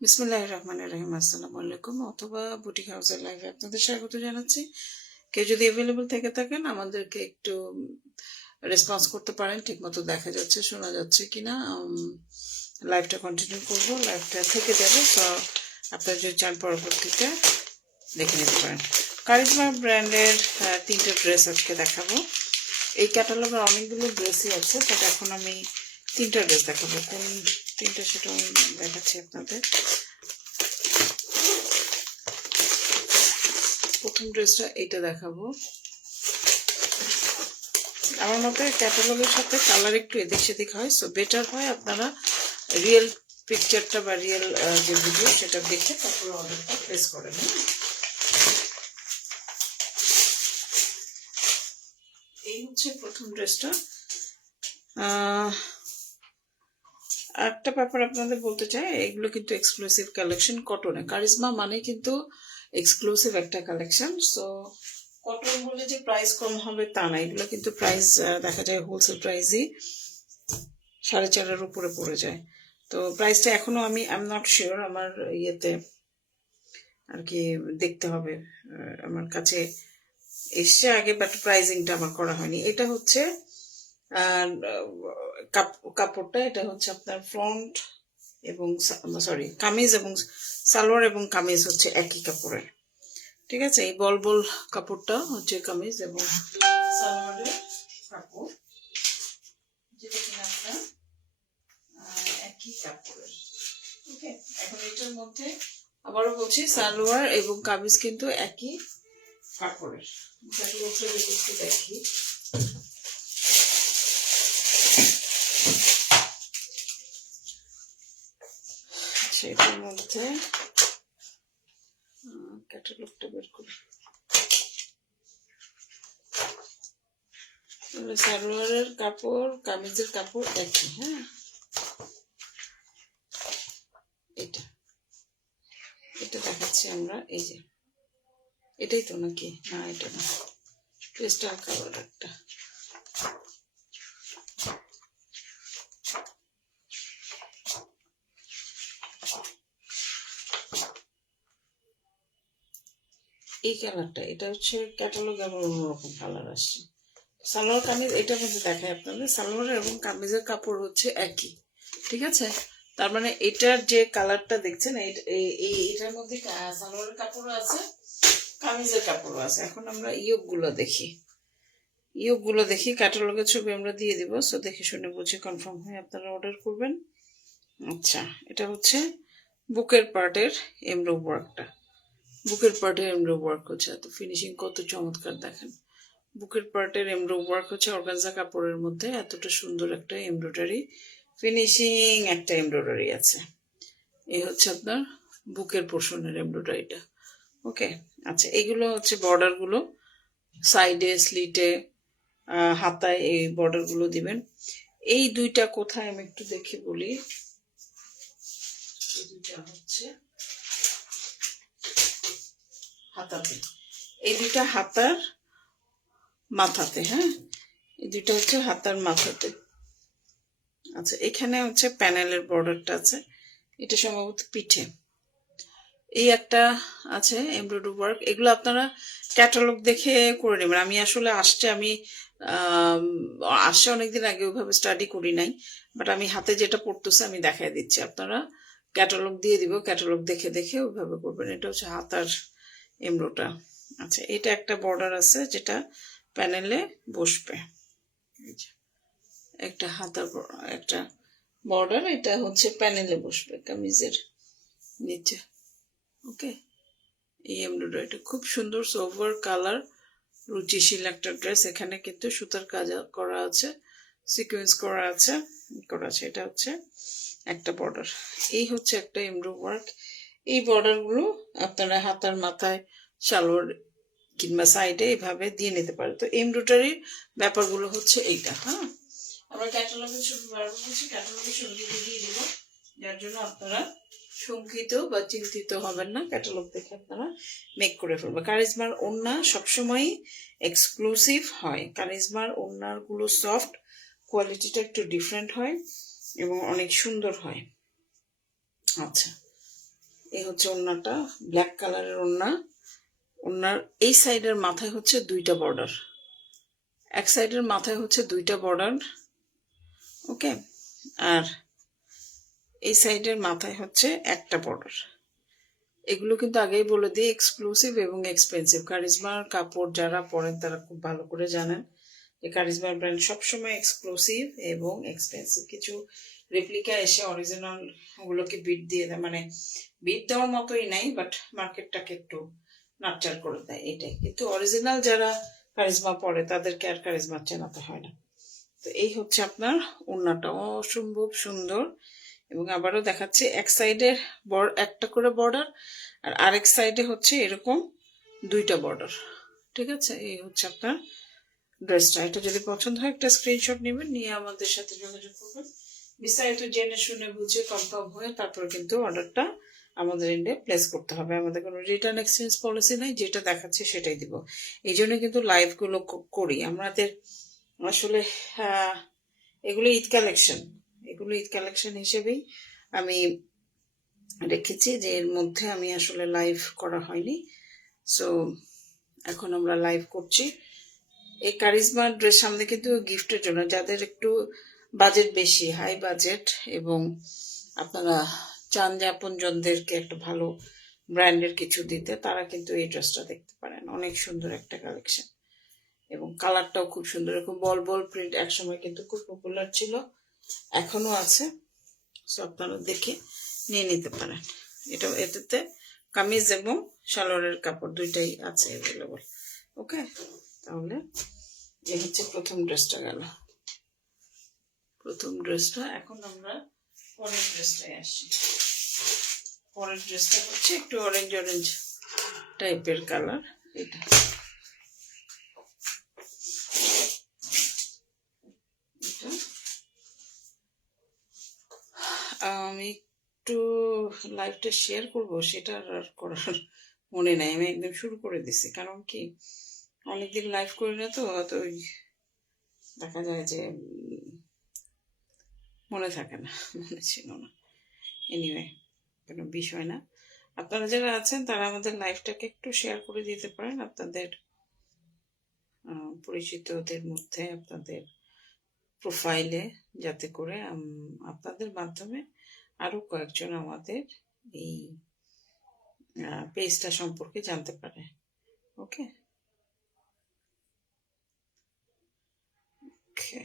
বিসমিল্লাহির রহমানির রহিম। আসসালামু আলাইকুম অথবা বুটিক হাউসের লাইভে আপনাদের স্বাগত জানাচ্ছি। কেউ যদি অ্যাভেলেবল থেকে থাকেন আমাদেরকে একটু রেসপন্স করতে পারেন, ঠিকমতো দেখা যাচ্ছে শোনা যাচ্ছে কিনা। লাইভটা কন্টিনিউ করবো, লাইভটা থেকে যাবে, তো আপনারা যদি চান পরবর্তীতে দেখে নিতে পারেন। কারিজমা ব্র্যান্ডের 3টে ড্রেস আজকে দেখাবো। এই ক্যাটালগের অনেকগুলো ড্রেসই আছে, বাট এখন আমি 3টা ড্রেস দেখাবো। কোন 3টা সেটা আমি দেখাচ্ছি আপনাদের। প্রথম ড্রেসটা এইটা দেখাবো। আমার মতে ক্যাটালগের সাথে কালার একটু এদিক সেদিক হয়, সো বেটার হয় আপনারা রিয়েল পিকচারটা বা রিয়েল যে ভিডিও সেটা দেখে তারপরে অর্ডারটা প্লেস করেন। এই হচ্ছে প্রথম ড্রেসটা। একটা ব্যাপার আপনাদের বলতে চাই, এগুলো কিন্তু এক্সক্লুসিভ কালেকশন কটনে। কারিজমা মানে কিন্তু এক্সক্লুসিভ একটা কালেকশন। সো কটন বলে যে প্রাইস কম হবে তা না, এগুলো কিন্তু প্রাইস দেখা যায় হোলসেল প্রাইসই 4.5-এর উপরে পড়ে যায়। তো প্রাইসটা এখনো আমি আই এম নট শিওর, আমার ইয়েতে আর কি দেখতে হবে, আমার কাছে এসছে আগে, বাট প্রাইজিংটা আমার করা হয়নি। এটা হচ্ছে কাপড়টা, এটা হচ্ছে আপনার ফ্রন্ট এবং সরি কামিজ এবং সালোয়ার এবং কামিজ হচ্ছে একই কাপড়ের, ঠিক আছে। এই বল বল কাপড়টা হচ্ছে কামিজ এবং সালোয়ারের কাপড়, যেটা কিনা আপনার একই কাপড়ের। ওকে, এখন এটার মধ্যে আবারও বলছি সালোয়ার এবং কামিজ কিন্তু একই কাপড়ের। দেখি সেটার মধ্যে ক্যাটালগটা বের করি। সালোয়ারের কাপড় কামিজের কাপড় একই। হ্যাঁ, এটা এটা দেখাচ্ছি আমরা। এই যে এটাই তো নাকি? না, এটা না, পেস্টাল কালার একটা। এই কালারটা, এটা হচ্ছে ক্যাটালগ, আবার অন্যরকম কালার আসছে। সালোয়ার কামিজ এটার মধ্যে দেখায় আপনাদের, সালোয়ার এবং কামিজের কাপড় হচ্ছে একই, ঠিক আছে। তার মানে এটার যে কালারটা দেখছেন, এটার মধ্যে সালোয়ারের কাপড়ও আছে, কামিজের কাপড়ও আছে। এখন আমরা ইয়োগগুলো দেখি, ক্যাটালগের ছবি আমরা দিয়ে দিব, সো দেখে শুনে বুঝে কনফার্ম হয়ে আপনারা অর্ডার করবেন। আচ্ছা, এটা হচ্ছে বুকের পার্টের এমব্রো ওয়ার্কটা। বুকের পার্টের এমব্রো ওয়ার্ক হচ্ছে, এত ফিনিশিং কত চমৎকার দেখেন। বুকের পার্টের এমব্রো ওয়ার্ক হচ্ছে অর্গানজা কাপড়ের মধ্যে, এতটা সুন্দর একটা এমব্রয়ডারি ফিনিশিং একটা এমব্রয়ডারি আছে। এই হচ্ছে আপনার বুকের পোর্শনের এমব্রয়ডারিটা। ওকে, আচ্ছা, এগুলো হচ্ছে বর্ডারগুলো, সাইডে স্লিটে হাতায় এই বর্ডারগুলো দিবেন। এই দুইটা কোথায় আমি একটু দেখে বলি। এই দুইটা হচ্ছে হাতাতে, এই দুইটা হাতার মাথাতে। হ্যাঁ, এই দুইটা হচ্ছে হাতার মাথাতে। আচ্ছা, এখানে হচ্ছে প্যানেলের বর্ডারটা আছে, এটা সম্ভবত পিঠে। এই একটা আছে এমব্রয়ডারি ওয়ার্ক, এগুলো আপনারা ক্যাটালগ দেখে করে নেবেন। আমি আসলে আসছে অনেকদিন আগে, ওইভাবে স্টাডি করি নাই, বাট আমি হাতে যেটা পড়তেছে আমি দেখাই দিচ্ছি, আপনারা ক্যাটালগ দিয়ে দিব, ক্যাটালগ দেখে দেখে ওইভাবে করবেন। এটা হচ্ছে হাতার এমব্রোটা। আচ্ছা, এটা একটা বর্ডার আছে যেটা প্যানেলে বসবে, একটা হাতার একটা বর্ডার, এটা হচ্ছে প্যানেলে বসবে কামিজের নিচে। ওকে, এই এমব্রয়ডারিটা খুব সুন্দর, সোভার কালার, রুচিশীল একটা ড্রেস। এখানে কিন্তু সুতার কাজ করা আছে, সিকোয়েন্স করা আছে। এটা হচ্ছে একটা বর্ডার। এই হচ্ছে একটা এমব্রো ওয়ার্ক। এই বর্ডারগুলো আপনারা হাতার মাথায়, সালোয়ার কিংবা সাইডে এভাবে দিয়ে নিতে পারে। তো এমব্রয়ডারির ব্যাপারগুলো হচ্ছে এইটা। হ্যাঁ, আমরা ক্যাটালগের ছবি বারবার বলছি, ক্যাটালগের ছবি দিয়ে দিব, যার জন্য আপনারা শঙ্কিত বা চিন্তিত হবেন না, ক্যাটালগ দেখে আপনারা মেক করে ফেলবেন। কারিজমার ওড়না সবসময়ই এক্সক্লুসিভ হয়, কারিজমার ওড়নাগুলো সফট, কোয়ালিটিটা একটু ডিফারেন্ট হয় এবং অনেক সুন্দর হয়। আচ্ছা, এই হচ্ছে ওড়নাটা, ব্ল্যাক কালারের ওড়না। ওড়নার এই সাইডের মাথায় হচ্ছে দুইটা বর্ডার, এক সাইডের মাথায় হচ্ছে দুইটা বর্ডার, ওকে। আর এই সাইডের মাথায় হচ্ছে একটা বর্ডার। এগুলো কিন্তু আগেই বলে দিই এক্সক্লুসিভ এবং এক্সপেন্সিভ। কারিজমার কাপড় যারা পরেন তারা খুব ভালো করে জানেন যে কারিজমার ব্র্যান্ড সবসময় এক্সক্লুসিভ এবং এক্সপেন্সিভ। কিছু রেপ্লিকা এসে অরিজিনাল ওগুলোকে বিট দিয়ে দেয়, মানে বিট দেওয়ার মতোই নাই, বাট মার্কেটটাকে একটু নাকচার করে দেয় এটাই। কিন্তু অরিজিনাল যারা কারিজমা পরে তাদেরকে আর কারিজমা চেনাতে হয় না। তো এই হচ্ছে আপনার ওড়নাটা, অসম্ভব সুন্দর। এবং আবারও দেখাচ্ছি, এক সাইডে একটা করে বর্ডার আর আরেক সাইডে হচ্ছে এরকম দুইটা বর্ডার, ঠিক আছে। এই হচ্ছে আপনার ড্রেসটা। এটা যদি পছন্দ হয় একটা স্ক্রিনশট নেবেন, নিয়ে আমাদের সাথে যোগাযোগ করবেন। বিস্তারিত জেনে শুনে বুঝে কনফার্ম হয়ে তারপর কিন্তু অর্ডারটা আমাদের এন্ডে প্লেস করতে হবে। আমাদের কোনো রিটার্ন এক্সচেঞ্জ পলিসি নাই, যেটা দেখাচ্ছে সেটাই দিব। এই জন্য কিন্তু লাইভগুলো করি আমাদের। আসলে এগুলো ঈদ কালেকশন, এগুলো ঈদ কালেকশন হিসেবেই আমি রেখেছি, যে এর মধ্যে আমি আসলে লাইভ করা হয়নি। সো এখন আমরা লাইভ করছি। এই কারিজমা ড্রেস সামনে কিন্তু গিফটের জন্য, যাদের একটু বাজেট বেশি, হাই বাজেট, এবং আপনারা চান যে আপনজনদেরকে একটা ভালো ব্র্যান্ডের কিছু দিতে, তারা কিন্তু এই ড্রেসটা দেখতে পারেন। অনেক সুন্দর একটা কালেকশন এবং কালারটাও খুব সুন্দর। এরকম বল বল প্রিন্ট একসময় কিন্তু খুব পপুলার ছিল, এখনো আছে। সো আপনারা দেখে নিয়ে নিতে পারেন। এটাতে কামিজ এবং সালোয়ারের কাপড় দুইটাই আছে অ্যাভেলেবল, ওকে। তাহলে এই হচ্ছে প্রথম ড্রেসটা গেল, প্রথম ড্রেসটা। এখন আমরা পরের ড্রেসটায় আসি। পরের ড্রেসটা হচ্ছে একটু অরেঞ্জ অরেঞ্জ টাইপের কালার। এটা আমি একটু লাইভটা শেয়ার করব, সেটা আর করার মনে নাই, আমি একদম শুরু করে দিছি। কারণ কি অনেকদিন লাইভ করি না, তো অত দেখা যায় যে মনে থাকে না, মনে ছিল না। এনিওয়ে, কোনো বিষয় না। আপনারা যারা আছেন তারা আমাদের লাইভটাকে একটু শেয়ার করে দিতে পারেন আপনাদের পরিচিতদের মধ্যে, আপনাদের প্রোফাইলে, যাতে করে আপনাদের মাধ্যমে আরো কয়েকজন আমাদের এই পেজটা সম্পর্কে জানতে পারে, ওকে। ওকে,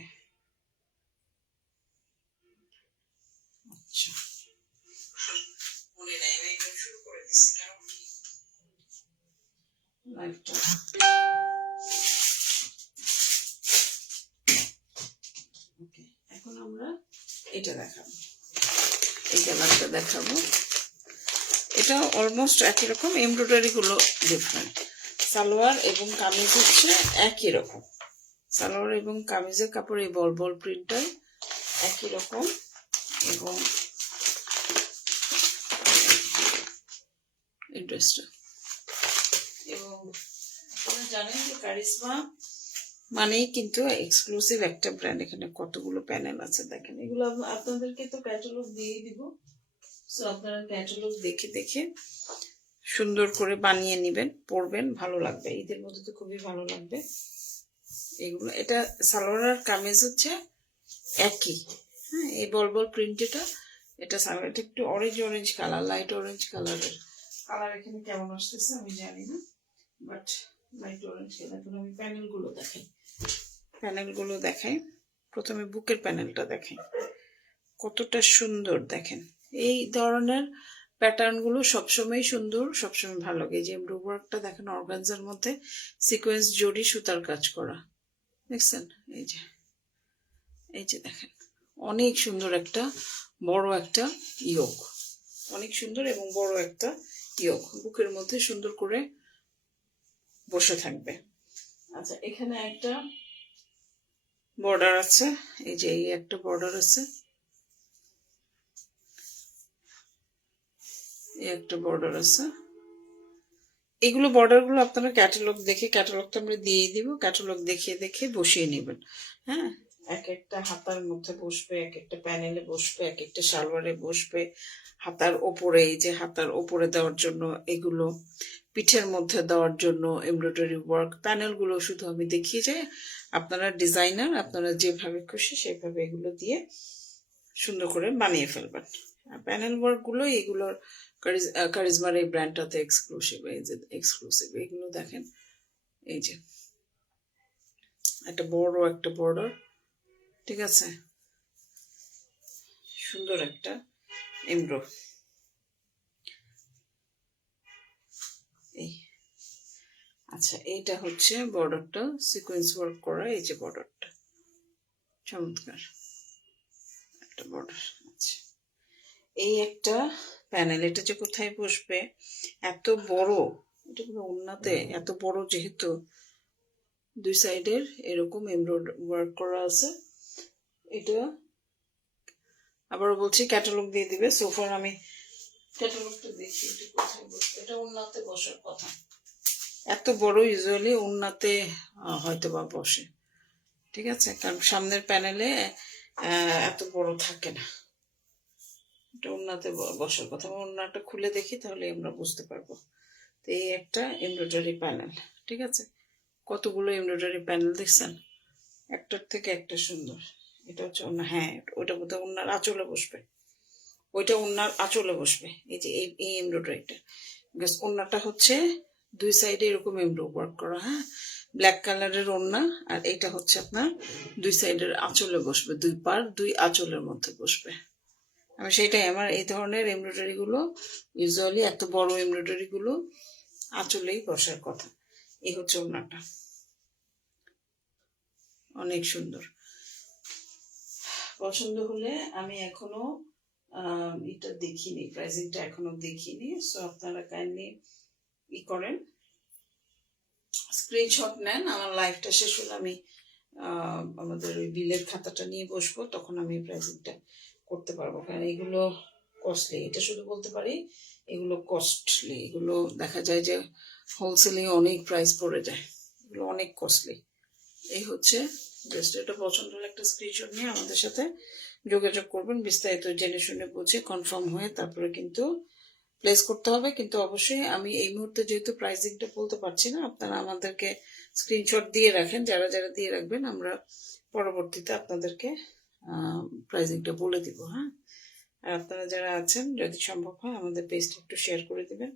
আচ্ছা, মনে নাই, আমি একদম শুরু করে দিচ্ছি। কারণ লাইভটা ওকে। এখন আমরা এটা দেখাবো, এই কালারটা দেখাবো। এটা অলমোস্ট একই রকম, এমব্রয়ডারি গুলো ডিফারেন্ট। সালোয়ার এবং কামিজ হচ্ছে একই রকম, সালোয়ার এবং কামিজের কাপড় এই বল বল প্রিন্টটাই একই রকম। এবং এই ড্রেসটা, এবং আপনারা জানেন যে কারিজমা মানেই কিন্তু এক্সক্লুসিভ একটা ব্র্যান্ড। এখানে কতগুলো প্যানেল আছে দেখেন। এগুলো আপনাদেরকে তো ক্যাটালগ দিয়ে দিব, সো আপনারা ক্যাটালগ দেখে দেখে সুন্দর করে বানিয়ে নেবেন, পরবেন, ভালো লাগবে। ঈদের মধ্যে তো খুবই ভালো লাগবে এগুলো। এটা সালোয়ার আর কামিজ হচ্ছে একই, হ্যাঁ। এই বল বল প্রিন্টেটা, এটা সালোয়ার। এটা একটু orange orange colour, light orange কালারের। কালার এখানে কেমন আসতেছে আমি জানি না, বাট লাইট অরেঞ্জ কালার। এখন আমি প্যানেলগুলো দেখাই, প্যানেলগুলো দেখাই। প্রথমে বুকের প্যানেলটা দেখাই, কতটা সুন্দর দেখেন। এই ধরনের প্যাটার্নগুলো সবসময় সুন্দর, সবসময় ভালো লাগে। যে এমব্রয়ডারিটা দেখেন অর্গানজার মধ্যে সিকোয়েন্স জড়ি সুতার কাজ করা, দেখছেন? এই যে দেখেন, অনেক সুন্দর একটা বড় একটা ইয়োগ, অনেক সুন্দর এবং বড় একটা ইয়োগ বুকের মধ্যে সুন্দর করে বসে থাকবে। আচ্ছা, এখানে একটা বর্ডার আছে, এই যে এই একটা বর্ডার আছে, এই একটা বর্ডার আছে। এগুলো বর্ডারগুলো আপনারা ক্যাটালগ দেখে, ক্যাটালগটা আমরা দিয়ে দিব, ক্যাটালগ দেখে দেখে বসিয়ে নেবেন, হ্যাঁ। এক একটা হাতার মধ্যে বসবে, এক একটা প্যানেলে বসবে, এক একটা সালোয়ারে বসবে। হাতার ওপরে, এই যে হাতার ওপরে দেওয়ার জন্য এগুলো, পিঠের মধ্যে দেওয়ার জন্য এমব্রয়ডারি ওয়ার্ক। প্যানেলগুলো শুধু আমি দেখিয়ে যাই, আপনারা ডিজাইনার, আপনারা যেভাবে খুশি সেভাবে এগুলো দিয়ে সুন্দর করে বানিয়ে ফেলবেন। প্যানেল ওয়ার্কগুলো এগুলোর কারিজমার এই ব্র্যান্ডটাতে এক্সক্লুসিভ। এই যে এক্সক্লুসিভ এগুলো দেখেন, এই যে একটা বড় একটা বর্ডার, ঠিক আছে, সুন্দর একটা এমব্রো। এই আচ্ছা, এইটা হচ্ছে বর্ডারটা সিকোয়েন্স ওয়ার্ক করা, এই যে বর্ডারটা চমৎকার একটা বর্ডার। আচ্ছা, এই একটা প্যানেল, এটা যে কোথায় বসবে, এত বড়, এটা পুরো ওড়নাতে এত বড়, যেহেতু দুই সাইডের এরকম এমব্রয়ডারি ওয়ার্ক করা আছে। এটা আবারও বলছি, ক্যাটালগ দিয়ে দিবে। সোফার আমি ক্যাটালগটা দেখি, এটা কোথায় বসবে, এটা ওড়নাতে বসার কথা। এত বড় ইউজুয়ালি ওড়নাতে হয়তো বা বসে, ঠিক আছে, কারণ সামনের প্যানেলে এত বড় থাকে না। এটা ওড়নাতে বসার কথা। ওড়নাটা খুলে দেখি, তাহলে আমরা বুঝতে পারবো। তো এই একটা এমব্রয়ডারি প্যানেল, ঠিক আছে। কতগুলো এমব্রয়ডারি প্যানেল দেখছেন, একটার থেকে একটা সুন্দর। এটা হচ্ছে ওড়না, হ্যাঁ ওইটা বোধহয় ওড়নার আঁচলে বসবে, ওইটা ওড়নার আঁচলে বসবে। এই যে এই এমব্রয়ডারিটা, বিকজ ওড়নাটা হচ্ছে দুই সাইডে এরকম এমব্রয়ডারি ওয়ার্ক করা, হ্যাঁ, ব্ল্যাক কালারের ওড়না। আর এটা হচ্ছে আপনার দুই সাইডের আঁচলে বসবে, দুই পার দুই আঁচলের মধ্যে বসবে। আমি সেটাই, আমার এই ধরনের এমব্রয়ডারি গুলো ইউজুয়ালি, এত বড় এমব্রয়ডারি গুলো আঁচলেই বসার কথা। এই হচ্ছে ওড়নাটা, অনেক সুন্দর। পছন্দ হলে, আমি এখনো এটা দেখিনি, প্রাইসিংটা এখনো দেখিনি, সো আপনারা কাইন্ডলি করেন, স্ক্রিনশট নেন। আমার লাইফটা শেষ হলে আমি আমাদের ওই বিলের খাতাটা নিয়ে বসবো, তখন আমি প্রাইসিংটা করতে পারবো, কারণ এগুলো কস্টলি। এটা শুধু বলতে পারি এগুলো কস্টলি, এগুলো দেখা যায় যে হোলসেলে অনেক প্রাইস পড়ে যায়, এগুলো অনেক কস্টলি। এই হচ্ছে জাস্ট, এটা পছন্দ হলে একটা স্ক্রিনশট নিয়ে আমাদের সাথে যোগাযোগ করবেন, বিস্তারিত জেনে শুনে বুঝে কনফার্ম হয়ে তারপরে কিন্তু প্লেস করতে হবে। কিন্তু অবশ্যই আমি এই মুহূর্তে যেহেতু প্রাইসিংটা বলতে পারছি না, আপনারা আমাদেরকে স্ক্রিনশট দিয়ে রাখেন, যারা যারা দিয়ে রাখবেন, আমরা পরবর্তীতে আপনাদেরকে প্রাইসিংটা বলে দিব, হ্যাঁ। আর আপনারা যারা আছেন, যদি সম্ভব হয় আমাদের পেজটা একটু শেয়ার করে দিবেন,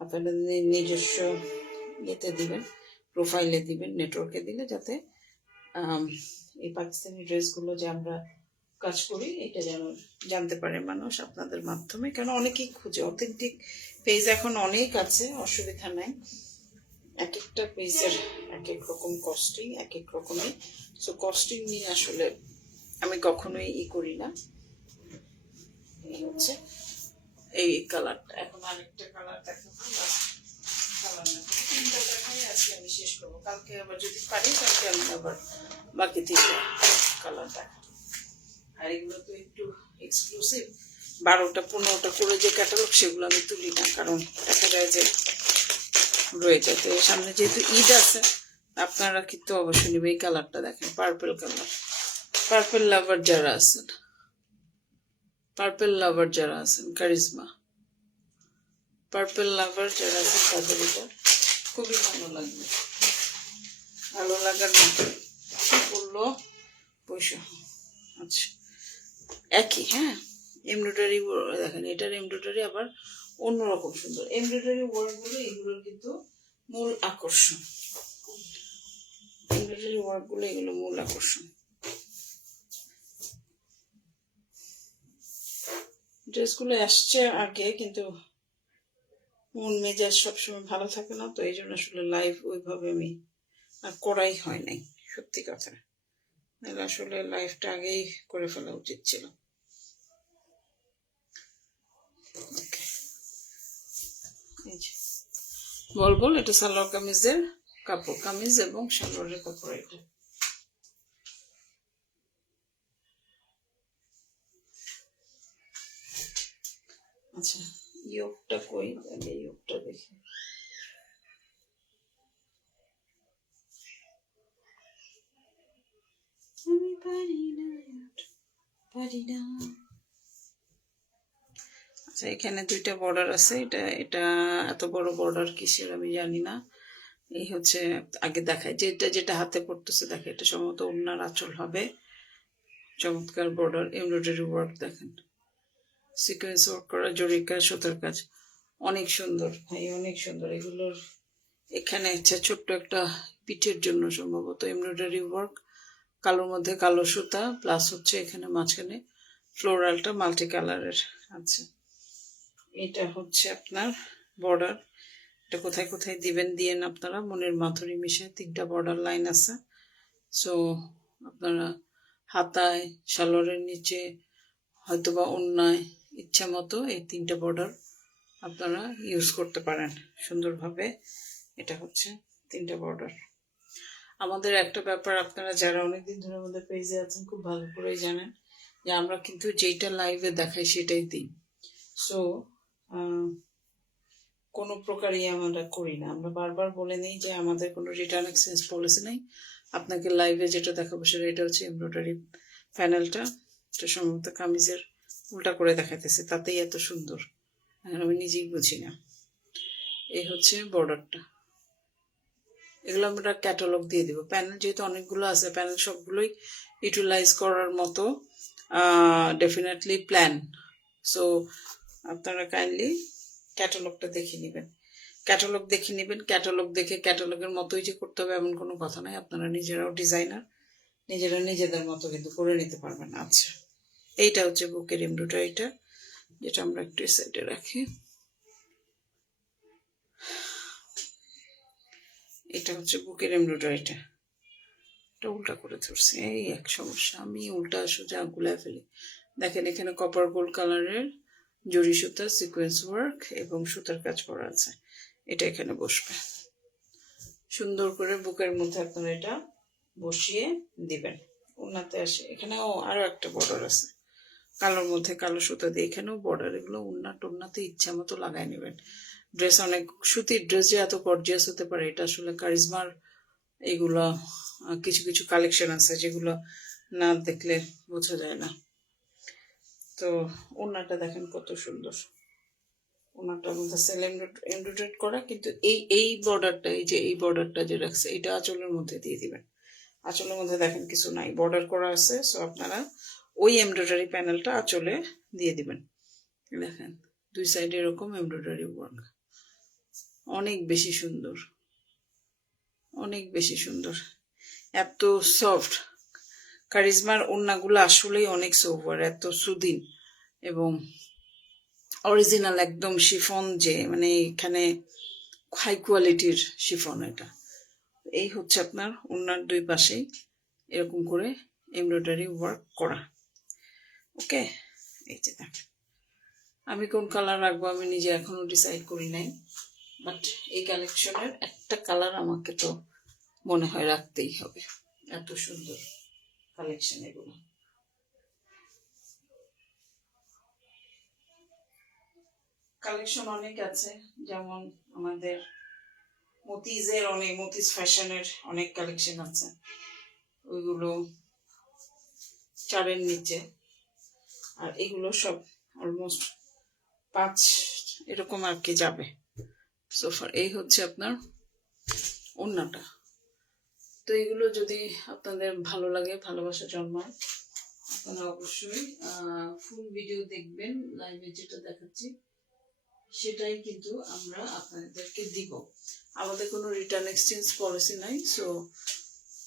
আপনাদের নিজস্ব ইয়েতে দিবেন, প্রোফাইলে দিবেন, নেটওয়ার্কে দিলে, যাতে এই পাকিস্তানি ড্রেসগুলো যে আমরা কাজ করি এটা যেন জানতে পারে মানুষ আপনাদের মাধ্যমে। কেন অনেকেই খুঁজে, অথেন্টিক পেজ এখন অনেক আছে, অসুবিধা নাই। এক একটা পেজের এক এক রকম কস্টিং, এক এক রকমই। সো কস্টিং নিয়ে আসলে আমি কখনোই করি না। এই হচ্ছে এই কালারটা। এখন আরেকটা কালার দেখাবো, কালার না, তিনটা দেখাই আজকে আমি শেষ করবো। কালকে আবার যদি পারি, কালকে আমি আবার বাকি তিনটা কালার দেখাবো। আর এগুলো তো একটু এক্সক্লুসিভ, 12টা 15টা করে যে ক্যাটালগ, সেগুলো আমি তুলি না, কারণ দেখা যায় যে রয়ে যায়। তো সামনে যেহেতু ঈদ আছে, আপনারা কিন্তু অবশ্যই নেবে। এই কালারটা দেখেন, পার্পল কালার। পার্পল লাভার যারা আছেন, পার্পল লাভার যারা আছেন, কারিজমা পার্পল লাভার যারা আছেন, তাদের এটা খুবই ভালো লাগবে। ভালো লাগার মতো বললো পয়সা। আচ্ছা, একই, হ্যাঁ, এমব্রয়ডারি দেখেন, এটার এমব্রয়ডারি আবার অন্যরকম সুন্দর। এমব্রয়ডারি ওয়ার্কগুলো এগুলোর কিন্তু মূল আকর্ষণ, এমব্রয়ডারি ওয়ার্কগুলো এগুলো মূল আকর্ষণ। ড্রেসগুলো আসছে আগে, কিন্তু মন মেজাজ সবসময় ভালো থাকে না, তো এই জন্য আসলে লাইভ ওইভাবে আমি আর করাই হয় নাই, সত্যি কথা। আসলে লাইফটা আগেই করে ফেলা উচিত ছিল। বল বল, এটা সালোয়ার কামিজের কাপড়, কামিজ এবং সালোয়ারের কাপড়। এটা আচ্ছা, ইয়োগটা কই, তাহলে ইয়োগটা দেখি। আমি আচ্ছা, এখানে দুইটা বর্ডার আছে। এটা এটা এত বড় বর্ডার কিসের আমি জানি না। এই হচ্ছে আগে দেখায় যেটা যেটা হাতে পড়তেছে, দেখে এটা সম্ভবত ওড়নার আঁচল হবে। চমৎকার বর্ডার, এমব্রয়ডারি ওয়ার্ক দেখেন, সিকোয়েন্স ওয়ার্ক করা, জরি কাজ, সুতার কাজ, অনেক সুন্দর ভাই, অনেক সুন্দর। এগুলোর এখানে হচ্ছে ছোট্ট একটা পিঠের জন্য সম্ভবত এমব্রয়ডারি ওয়ার্ক, কালোর মধ্যে কালো সুতা, প্লাস হচ্ছে এখানে মাঝখানে ফ্লোরালটা মাল্টি কালারের আছে। এটা হচ্ছে আপনার বর্ডার। এটা কোথায় কোথায় দিবেন দিয়েন আপনারা, মনের মাধুরী মিশায় 3টা বর্ডার লাইন আছে। সো আপনারা হাতায়, সালোয়ারের নিচে, হয়তোবা ওড়নায় ইচ্ছা মতো এই 3টা বর্ডার আপনারা ইউজ করতে পারেন সুন্দরভাবে। এটা হচ্ছে 3টা বর্ডার। আমাদের একটা ব্যাপার, আপনারা যারা অনেকদিন ধরে আমাদের পেজে আছেন খুব ভালো করেই জানেন যে আমরা কিন্তু যেইটা লাইভে দেখাই সেটাই দিই। সো কোনো প্রকারই আমরা করি না। আমরা বারবার বলে নিই যে আমাদের কোনো রিটার্ন এক্সচেঞ্জ পলিসি নেই। আপনাকে লাইভে যেটা দেখাবো সেটা, এটা হচ্ছে এমব্রয়ডারি প্যানেলটা। এটা সম্ভবত কামিজের উল্টা করে দেখাইতেছে, তাতেই এত সুন্দর, আমি নিজেই বুঝি না। এই হচ্ছে বর্ডারটা। এগুলো আমরা ক্যাটালগ দিয়ে দিব। প্যানেল যেহেতু অনেকগুলো আছে, প্যানেল সবগুলোই ইউটিলাইজ করার মতো ডেফিনেটলি প্ল্যান। সো আপনারা কাইন্ডলি ক্যাটালগটা দেখে নেবেন, ক্যাটালগ দেখে নেবেন। ক্যাটালগ দেখে ক্যাটালগের মতোই যে করতে হবে এমন কোনো কথা নাই। আপনারা নিজেরাও ডিজাইনার, নিজেরা নিজেদের মতো কিন্তু করে নিতে পারবেন। আচ্ছা, এইটা হচ্ছে বুকের এমব্রয়ডারিটা, যেটা আমরা একটু সাইডে রাখি। এটা হচ্ছে বুকের এমব্রয়ডারিটা। এটা উল্টা করে ধরছি, এই এক সমস্যা, আমি উল্টা সোজা গুলায় ফেলি। দেখেন এখানে কপার গোল্ড কালারের জরি সুতা, সিকোয়েন্স ওয়ার্ক এবং সুতার কাজ করা আছে। এটা এখানে বসবে সুন্দর করে। বুকের মধ্যে আপনারা এটা বসিয়ে দিবেন। ওড়নাতে আসে, এখানেও আরো একটা বর্ডার আছে কালোর মধ্যে কালো সুতা দিয়ে, এখানেও বর্ডার। এগুলো ওড়না টোড়নাতে ইচ্ছা মতো লাগাই নেবেন। ড্রেস অনেক, সুতির ড্রেস যে এত গর্জিয়াস হতে পারে এটা আসলে কারিজমার এগুলো কিছু কিছু কালেকশন আছে যেগুলো না দেখলে বোঝা যায় না। তো ওড়নাটা দেখেন কত সুন্দর, ওনাটার মধ্যে সেল এমব্রয়ডারি করা, কিন্তু এই বর্ডারটা, এই যে এই বর্ডারটা যে রাখছে এটা আঁচলের মধ্যে দিয়ে দিবেন। আঁচলের মধ্যে দেখেন কিছু নাই, বর্ডার করা আছে। সো আপনারা ওই এমব্রয়ডারি প্যানেলটা আঁচলে দিয়ে দিবেন। দেখেন দুই সাইডে এরকম এমব্রয়ডারি ওয়ার্ক, অনেক বেশি সুন্দর, অনেক বেশি সুন্দর, এত সফট। কারিজমার ওড়নাগুলো আসলেই অনেক সোভার, এত সুদিন এবং অরিজিনাল একদম শিফন, যে মানে এখানে হাই কোয়ালিটির শিফন। এটা এই হচ্ছে আপনার ওড়নার দুই পাশেই এরকম করে এমব্রয়ডারি ওয়ার্ক করা। ওকে, এই যে দেখেন, আমি কোন কালার রাখবো আমি নিজে এখনো ডিসাইড করি নাই, বাট এই কালেকশনের একটা কালার আমাকে তো মনে হয় রাখতেই হবে। এত সুন্দর কালেকশন এগুলো। কালেকশন অনেক আছে, যেমন আমাদের মতিজের অনেক, মতিজ ফ্যাশনের অনেক কালেকশন আছে, ওইগুলো 4-এর নিচে। আর এগুলো সব অলমোস্ট 5 এরকম আর কি যাবে সোফার। এই হচ্ছে আপনার ওড়নাটা। তো এগুলো যদি আপনাদের ভালো লাগে, ভালোবাসা জন্মায়, আপনারা অবশ্যই ফুল ভিডিও দেখবেন। লাইভে যেটা দেখাচ্ছি সেটাই কিন্তু আমরা আপনাদেরকে দিব। আমাদের কোনো রিটার্ন এক্সচেঞ্জ পলিসি নাই। সো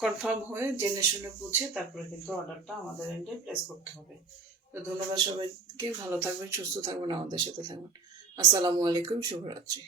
কনফার্ম হয়ে জেনে শুনে বুঝে তারপরে কিন্তু অর্ডারটা আমাদের এন্ডে প্লেস করতে হবে। তো ধন্যবাদ সবাইকে, ভালো থাকবেন, সুস্থ থাকবেন, আমাদের সাথে থাকবেন। আসসালামু আলাইকুম, শুভরাত্রি।